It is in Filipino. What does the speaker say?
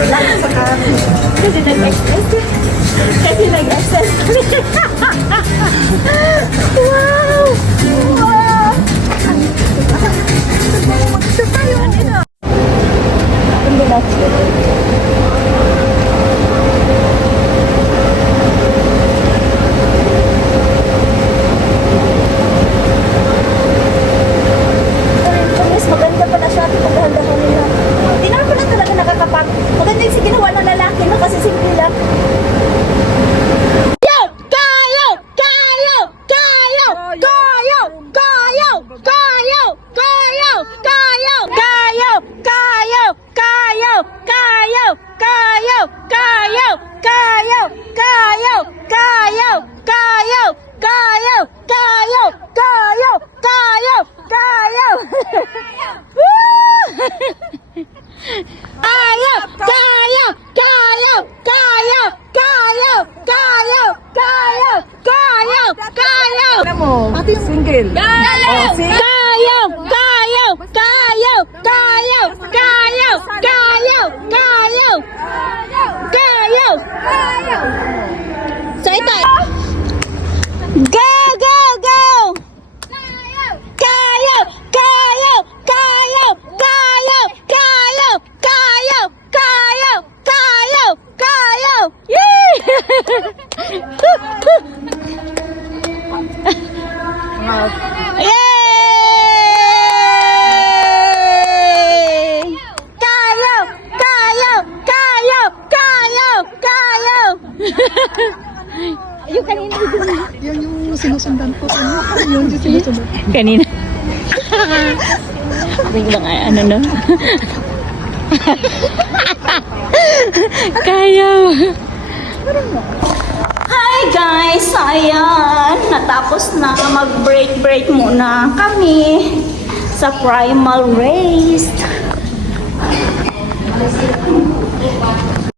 Kasi nag-express. Kasi nag-express. Wow! Wow! Ito tayo. Ano ito? Kombinasyon. Maganda pala siya at paghahandahan nila. Hindi naman pala talaga nakakapag. Maganda yung ginawa ng lalaki no kasi simple lang. Ate yung single. So ito. Go! Yay! Yung kanina. Yan yung sinusundan ko. Yung sinusundan. Kanina. Biglang ano no? Kaya. Hi guys! Ayan, natapos na mag-break muna kami sa primal race.